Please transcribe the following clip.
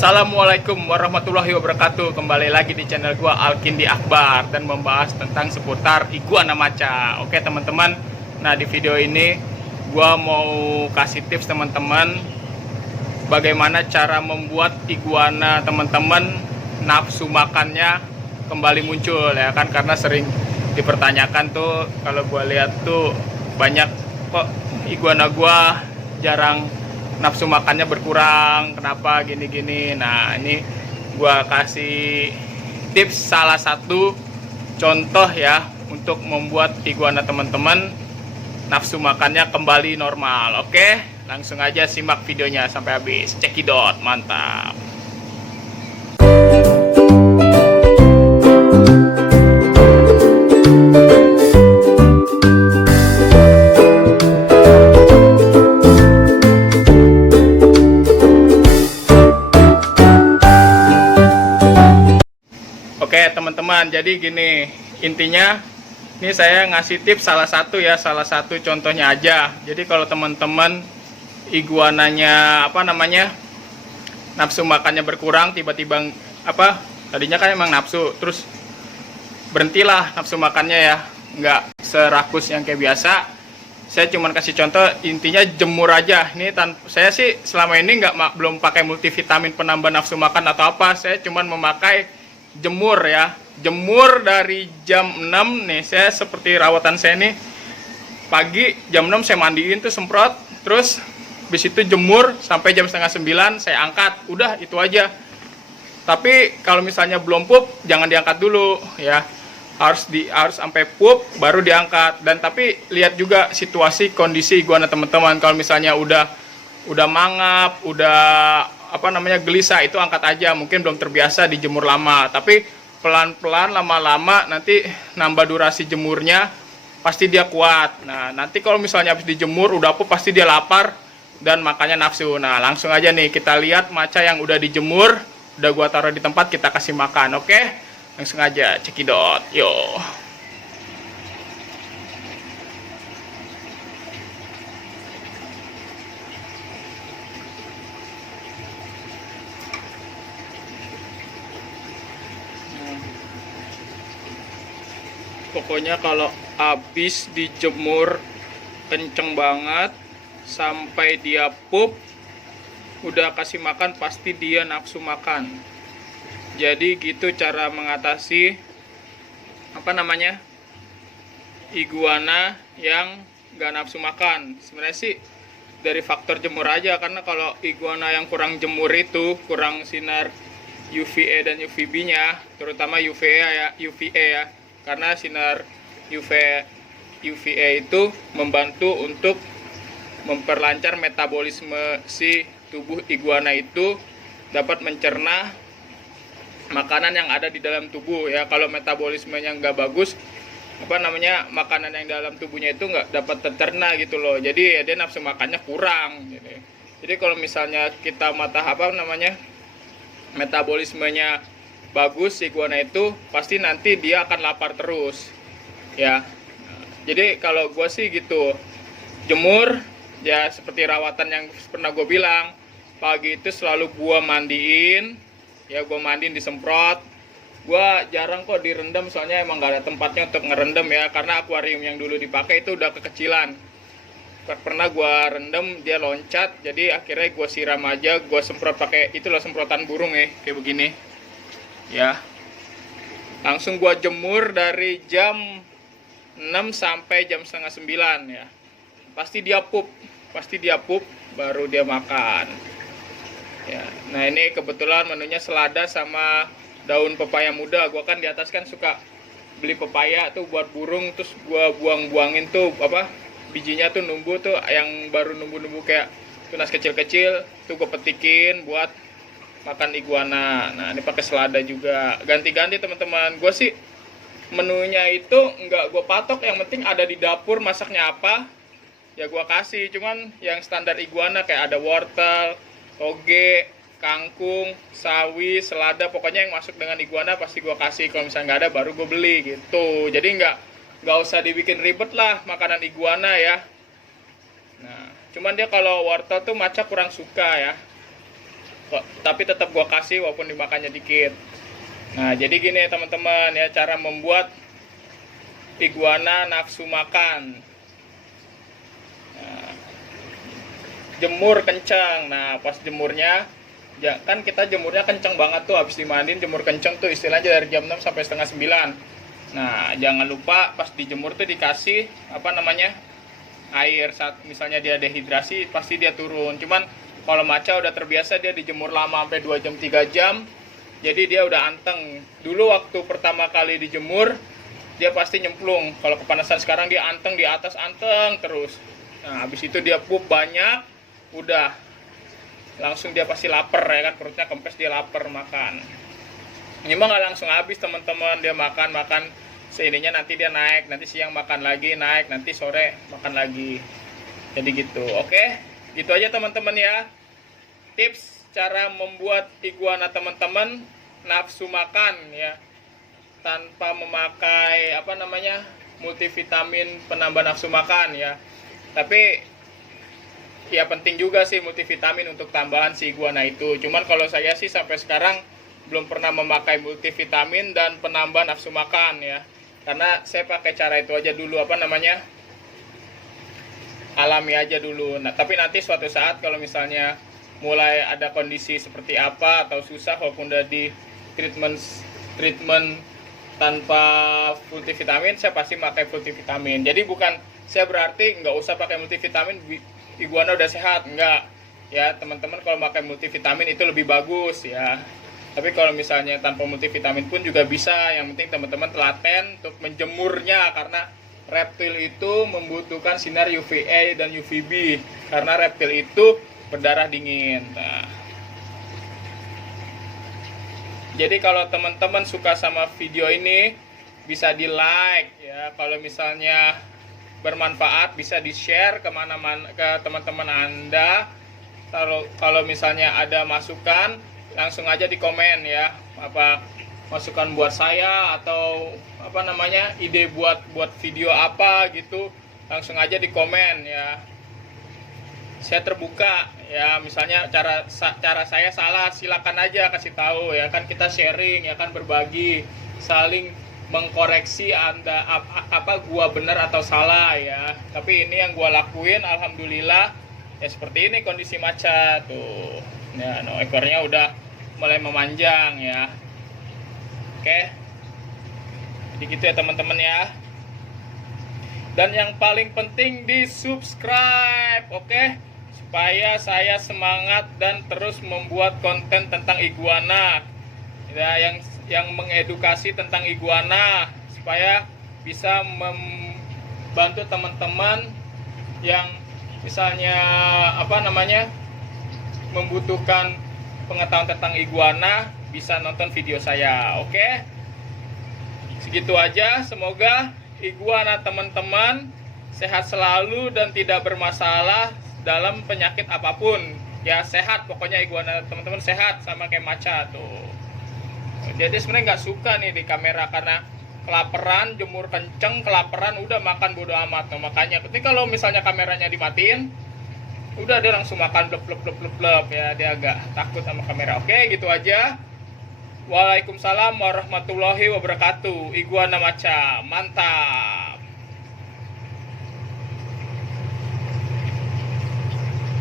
Assalamualaikum warahmatullahi wabarakatuh. Kembali lagi di channel gua Alkindi Akbar dan membahas tentang seputar iguana maca. Oke teman-teman. Nah, di video ini gua mau kasih tips teman-teman bagaimana cara membuat iguana teman-teman nafsu makannya kembali muncul ya kan, karena sering dipertanyakan tuh, kalau gua lihat tuh banyak kok iguana gua jarang nafsu makannya berkurang, kenapa gini-gini. Nah, ini gua kasih tips salah satu contoh ya untuk membuat iguana teman-teman nafsu makannya kembali normal. Oke, langsung aja simak videonya sampai habis. Cekidot, mantap. Oke teman-teman, jadi gini intinya, ini saya ngasih tips salah satu contohnya aja. Jadi kalau teman-teman iguananya nafsu makannya berkurang, tiba-tiba tadinya kan emang nafsu, terus berhentilah nafsu makannya ya, nggak serakus yang kayak biasa. Saya cuma kasih contoh, intinya jemur aja. Ini saya sih selama ini belum pakai multivitamin penambah nafsu makan atau apa, saya cuma memakai jemur ya. Jemur dari jam 6 nih, saya seperti rawatan saya nih, pagi jam 6 saya mandiin tuh, semprot, terus habis itu jemur sampai jam setengah 9 saya angkat, udah itu aja. Tapi kalau misalnya belum pup jangan diangkat dulu ya, harus sampai pup baru diangkat. Dan tapi lihat juga situasi kondisi iguana teman-teman. Kalau misalnya udah mangap, udah gelisah, itu angkat aja, mungkin belum terbiasa dijemur lama. Tapi pelan-pelan lama-lama nanti nambah durasi jemurnya, pasti dia kuat. Nah, nanti kalau misalnya habis dijemur udah pup, pasti dia lapar dan makannya nafsu. Nah, langsung aja nih kita lihat maca yang udah dijemur, udah gua taruh di tempat, kita kasih makan. Oke, langsung aja cekidot, yo. Pokoknya kalau habis dijemur kenceng banget sampai dia pup, udah kasih makan, pasti dia nafsu makan. Jadi gitu cara mengatasi iguana yang gak nafsu makan. Sebenarnya sih dari faktor jemur aja, karena kalau iguana yang kurang jemur itu, kurang sinar UVA dan UVB nya, terutama UVA ya, karena sinar UVA itu membantu untuk memperlancar metabolisme si tubuh iguana itu, dapat mencerna makanan yang ada di dalam tubuh ya. Kalau metabolismenya nggak bagus, makanan yang dalam tubuhnya itu nggak dapat tercerna gitu loh. Jadi ya dia nafsu makannya kurang gitu. Jadi kalau misalnya kita metabolismenya bagus iguana itu, pasti nanti dia akan lapar terus ya. Jadi kalau gue sih gitu, jemur ya seperti rawatan yang pernah gue bilang, pagi itu selalu gue mandiin ya, gue mandiin, disemprot. Gue jarang kok direndam, soalnya emang gak ada tempatnya untuk ngerendam ya, karena akuarium yang dulu dipakai itu udah kekecilan. Pernah gue rendam, dia loncat, jadi akhirnya gue siram aja, gue semprot pakai itulah semprotan burung ya, kayak begini ya. Langsung gua jemur dari jam 6 sampai jam setengah 9 ya. Pasti dia pup baru dia makan ya. Nah, ini kebetulan menunya selada sama daun pepaya muda. Gua kan di atas kan suka beli pepaya tuh buat burung, terus gua buang-buangin tuh bijinya tuh numbuh tuh, yang baru numbuh-numbuh kayak tunas kecil-kecil tuh gua petikin buat makan iguana. Nah, ini pakai selada juga, ganti-ganti teman-teman. Gue sih menunya itu nggak gue patok, yang penting ada di dapur masaknya apa ya gue kasih. Cuman yang standar iguana kayak ada wortel, toge, kangkung, sawi, selada, pokoknya yang masuk dengan iguana pasti gue kasih. Kalau misalnya nggak ada baru gue beli gitu. Jadi nggak usah dibikin ribet lah makanan iguana ya. Nah, cuman dia kalau wortel tuh maca kurang suka ya. tapi tetap gua kasih walaupun dimakannya dikit. Nah, jadi gini teman-teman ya, cara membuat iguana nafsu makan. Nah, jemur kencang. Nah, pas jemurnya, ya kan kita jemurnya kencang banget tuh, habis dimandiin jemur kencang tuh, istilahnya dari jam 6 sampai setengah 9. Nah, jangan lupa pas dijemur tuh dikasih air. Saat misalnya dia dehidrasi pasti dia turun. Cuman kalau maca udah terbiasa dia dijemur lama sampai 2 jam 3 jam, jadi dia udah anteng. Dulu waktu pertama kali dijemur dia pasti nyemplung. Kalau kepanasan sekarang dia anteng di atas, anteng terus. Nah, habis itu dia pup banyak, udah langsung dia pasti lapar ya kan, perutnya kempes, dia lapar makan. Ini mah nggak langsung habis teman-teman, dia makan seininya, nanti dia naik, nanti siang makan lagi, naik, nanti sore makan lagi. Jadi gitu. Oke, gitu aja teman-teman ya, tips cara membuat iguana teman-teman nafsu makan ya, tanpa memakai multivitamin penambah nafsu makan ya. Tapi ya penting juga sih multivitamin untuk tambahan si iguana itu. Cuman kalau saya sih sampai sekarang belum pernah memakai multivitamin dan penambah nafsu makan ya, karena saya pakai cara itu aja dulu, alami aja dulu. Nah, tapi nanti suatu saat kalau misalnya mulai ada kondisi seperti apa atau susah, walaupun udah di treatment tanpa multivitamin, saya pasti pakai multivitamin. Jadi bukan saya berarti nggak usah pakai multivitamin iguana udah sehat, enggak ya teman-teman. Kalau pakai multivitamin itu lebih bagus ya, tapi kalau misalnya tanpa multivitamin pun juga bisa. Yang penting teman-teman telaten untuk menjemurnya, karena reptil itu membutuhkan sinar UVA dan UVB, karena reptil itu berdarah dingin. Nah, jadi kalau teman-teman suka sama video ini bisa di like ya, kalau misalnya bermanfaat bisa di share kemana-mana ke teman-teman Anda. Kalau misalnya ada masukan langsung aja di komen ya, masukan buat saya atau ide buat video apa gitu, langsung aja di komen ya, saya terbuka ya. Misalnya cara saya salah, silakan aja kasih tahu ya kan, kita sharing ya kan, berbagi, saling mengkoreksi Anda gua benar atau salah ya. Tapi ini yang gua lakuin, alhamdulillah ya, seperti ini kondisi maca tuh ya. No, ekornya udah mulai memanjang ya. Oke, jadi gitu ya teman-teman ya. Dan yang paling penting di subscribe, oke, supaya saya semangat dan terus membuat konten tentang iguana ya, yang mengedukasi tentang iguana, supaya bisa membantu teman-teman yang misalnya membutuhkan pengetahuan tentang iguana, bisa nonton video saya. Oke, segitu aja. Semoga iguana teman-teman sehat selalu dan tidak bermasalah dalam penyakit apapun ya. Sehat pokoknya, iguana teman-teman sehat, sama kayak maca tuh. Jadi sebenarnya nggak suka nih di kamera karena kelaparan, jemur kenceng, kelaparan, udah makan bodo amat. Nah, makanya penting kalau misalnya kameranya dimatiin, udah dia langsung makan blep ya, dia agak takut sama kamera. Oke, gitu aja. Waalaikumsalam warahmatullahi wabarakatuh. Iguana maca, mantap.